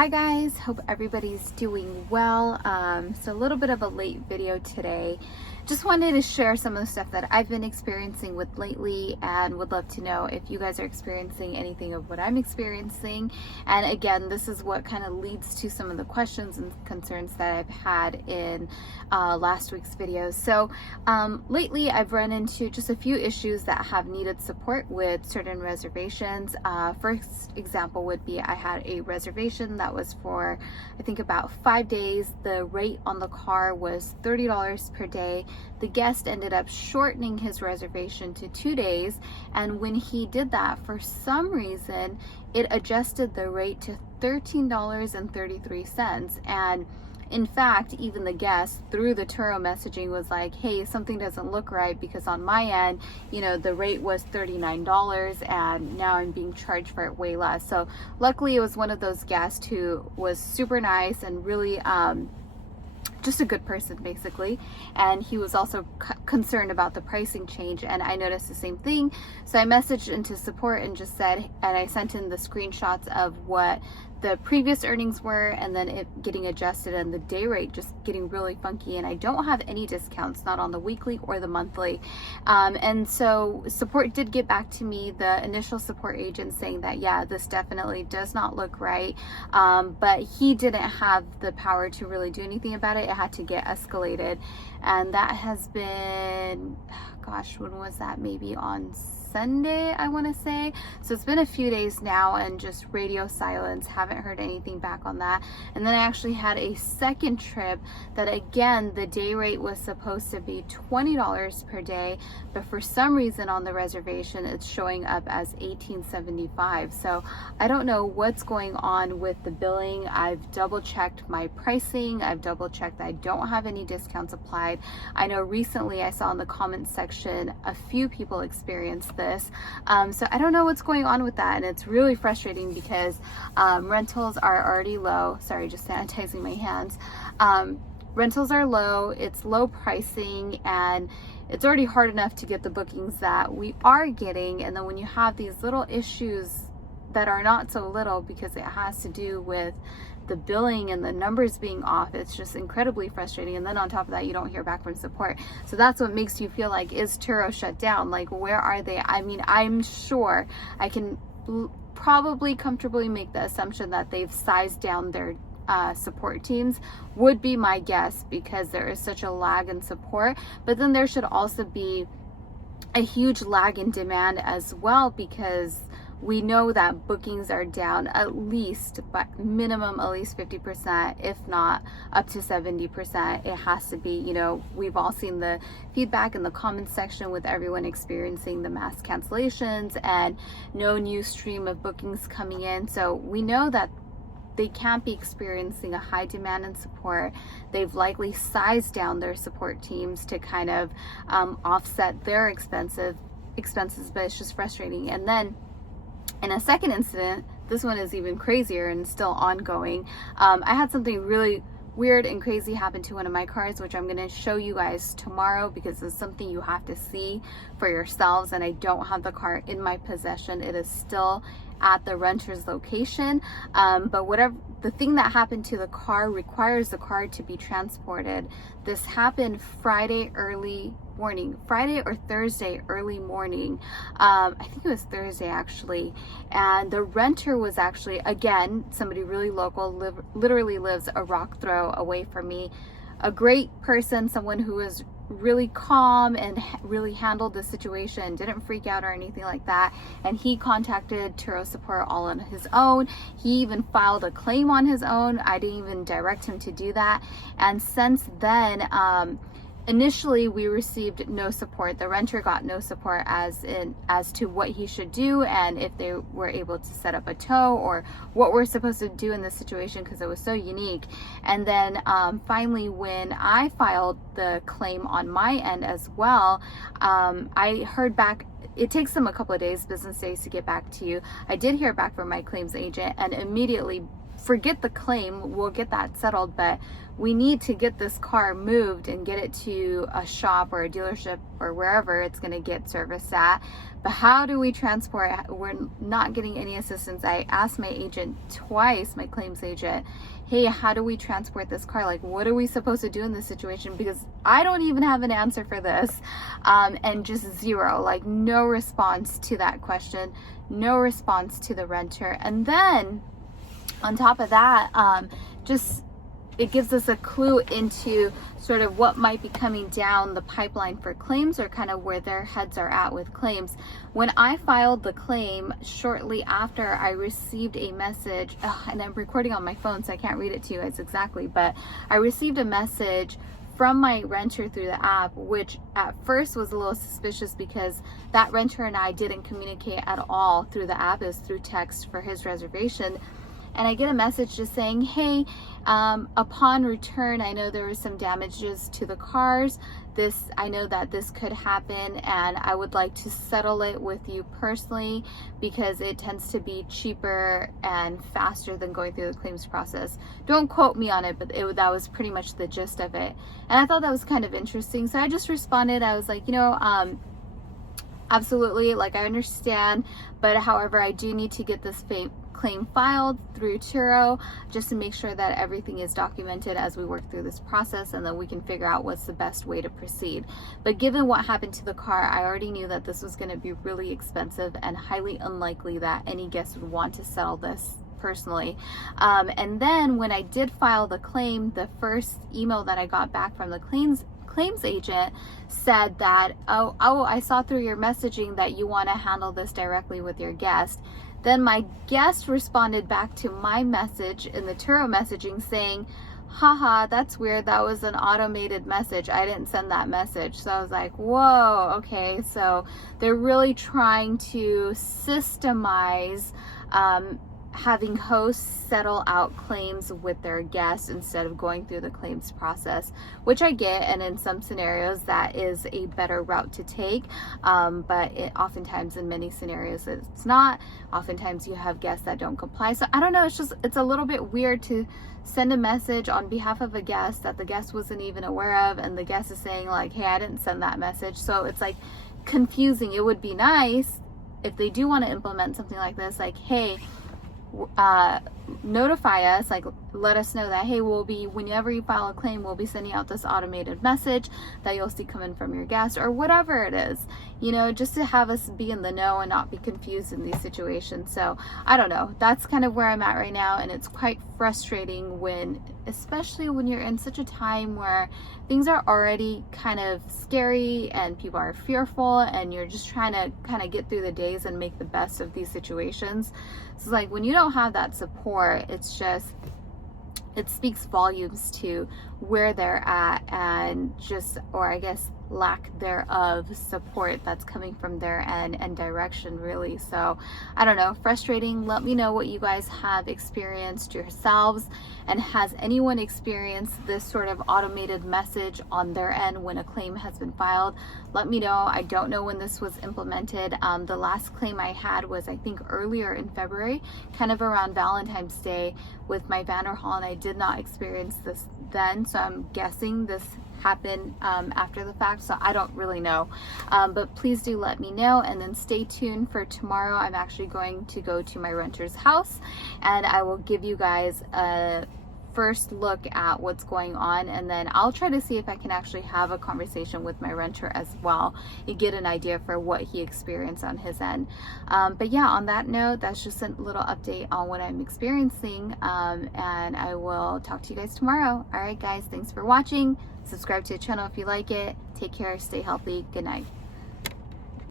Hi guys, hope everybody's doing well. So a little bit of a late video today. Just wanted to share some of the stuff that I've been experiencing with lately and would love to know if you guys are experiencing anything of what I'm experiencing. And again, this is what kind of leads to some of the questions and concerns that I've had in last week's videos. So lately I've run into just a few issues that have needed support with certain reservations. First example would be I had a reservation that was for I think about 5 days. The rate on the car was $30 per day. The guest ended up shortening his reservation to 2 days, and when he did that, for some reason it adjusted the rate to $13.33. And in fact, even the guest through the Turo messaging was like, hey, something doesn't look right, because on my end, you know, the rate was $39 and now I'm being charged for it way less. So luckily it was one of those guests who was super nice and really just a good person basically, and he was also concerned about the pricing change, and I noticed the same thing. So I messaged into support and just said, and I sent in the screenshots of what the previous earnings were and then it getting adjusted and the day rate just getting really funky, and I don't have any discounts, not on the weekly or the monthly. And so support did get back to me, the initial support agent, saying that yeah, this definitely does not look right, but he didn't have the power to really do anything about it. It had to get escalated, and that has been, gosh, when was that? Maybe on Sunday, I want to say. So it's been a few days now and just radio silence. Haven't heard anything back on that. And then I actually had a second trip that, again, the day rate was supposed to be $20 per day, but for some reason on the reservation it's showing up as $18.75. So I don't know what's going on with the billing. I've double checked my pricing. I've double checked that I don't have any discounts applied. I know recently I saw in the comments section a few people experienced this. So I don't know what's going on with that, and it's really frustrating because rentals are already low. Sorry, just sanitizing my hands. Rentals are low, it's low pricing, and it's already hard enough to get the bookings that we are getting, and then when you have these little issues that are not so little because it has to do with the billing and the numbers being off, it's just incredibly frustrating. And then on top of that, you don't hear back from support. So that's what makes you feel like, is Turo shut down? Like, where are they? I mean, I'm sure I can probably comfortably make the assumption that they've sized down their support teams, would be my guess, because there is such a lag in support. But then there should also be a huge lag in demand as well, because we know that bookings are down at least, but minimum at least 50%, if not up to 70%. It has to be, you know, we've all seen the feedback in the comments section with everyone experiencing the mass cancellations and no new stream of bookings coming in. So we know that they can't be experiencing a high demand in support. They've likely sized down their support teams to kind of offset their expenses, but it's just frustrating. And then in a second incident, this one is even crazier and still ongoing. I had something really weird and crazy happen to one of my cars, which I'm going to show you guys tomorrow because it's something you have to see for yourselves, and I don't have the car in my possession. It is still at the renter's location, but whatever the thing that happened to the car requires the car to be transported. This happened Friday or Thursday early morning. I think it was Thursday actually, and the renter was actually, again, somebody really local, literally lives a rock throw away from me, a great person, someone who was really calm and really handled the situation, didn't freak out or anything like that. And he contacted Turo support all on his own. He even filed a claim on his own. I didn't even direct him to do that. And since then, initially we received no support. The renter got no support as to what he should do and if they were able to set up a tow or what we're supposed to do in this situation, because it was so unique. And then finally, when I filed the claim on my end as well, I heard back. It takes them a couple of days, business days, to get back to you. I did hear back from my claims agent, and immediately forget the claim, we'll get that settled, but we need to get this car moved and get it to a shop or a dealership or wherever it's going to get serviced at. But how do we transport it? We're not getting any assistance. I asked my agent twice, my claims agent, hey, how do we transport this car? Like, what are we supposed to do in this situation? Because I don't even have an answer for this. And just zero, like no response to that question, no response to the renter. And then on top of that, just it gives us a clue into sort of what might be coming down the pipeline for claims, or kind of where their heads are at with claims. When I filed the claim, shortly after, I received a message, and I'm recording on my phone so I can't read it to you guys exactly, but I received a message from my renter through the app, which at first was a little suspicious because that renter and I didn't communicate at all through the app. It was through text for his reservation. And I get a message just saying, hey, upon return, I know there were some damages to the cars. I know that this could happen, and I would like to settle it with you personally because it tends to be cheaper and faster than going through the claims process. Don't quote me on it, but that was pretty much the gist of it. And I thought that was kind of interesting. So I just responded. I was like, absolutely, like I understand, but however, I do need to get this claim filed through Turo just to make sure that everything is documented as we work through this process, and then we can figure out what's the best way to proceed. But given what happened to the car, I already knew that this was going to be really expensive and highly unlikely that any guest would want to settle this personally. And then when I did file the claim, the first email that I got back from the claims agent said that, oh, I saw through your messaging that you want to handle this directly with your guest. Then my guest responded back to my message in the Turo messaging saying, haha, that's weird, that was an automated message, I didn't send that message. So I was like, whoa, okay, so they're really trying to systemize having hosts settle out claims with their guests instead of going through the claims process, which I get, and in some scenarios that is a better route to take, but oftentimes in many scenarios it's not. Oftentimes you have guests that don't comply. So I don't know, it's a little bit weird to send a message on behalf of a guest that the guest wasn't even aware of, and the guest is saying like, hey, I didn't send that message. So it's like confusing. It would be nice if they do want to implement something like this, like, hey, notify us, like let us know that, hey, whenever you file a claim, we'll be sending out this automated message that you'll see coming from your guest, or whatever it is, just to have us be in the know and not be confused in these situations. So I don't know, that's kind of where I'm at right now, and it's quite frustrating especially when you're in such a time where things are already kind of scary and people are fearful, and you're just trying to kind of get through the days and make the best of these situations. So it's like when you don't have that support, it speaks volumes to where they're at, and or I guess lack thereof support that's coming from their end and direction, really. So I don't know, frustrating. Let me know what you guys have experienced yourselves, and has anyone experienced this sort of automated message on their end when a claim has been filed? Let me know. I don't know when this was implemented. The last claim I had was, I think, earlier in February, kind of around Valentine's Day with my Vanderhaul, and I did not experience this then, so I'm guessing this happened after the fact, so I don't really know, but please do let me know. And then stay tuned for tomorrow. I'm actually going to go to my renter's house, and I will give you guys a first look at what's going on, and then I'll try to see if I can actually have a conversation with my renter as well and get an idea for what he experienced on his end. But yeah, on that note, that's just a little update on what I'm experiencing, and I will talk to you guys tomorrow. All right guys, thanks for watching. Subscribe to the channel if you like it. Take care, stay healthy, good night.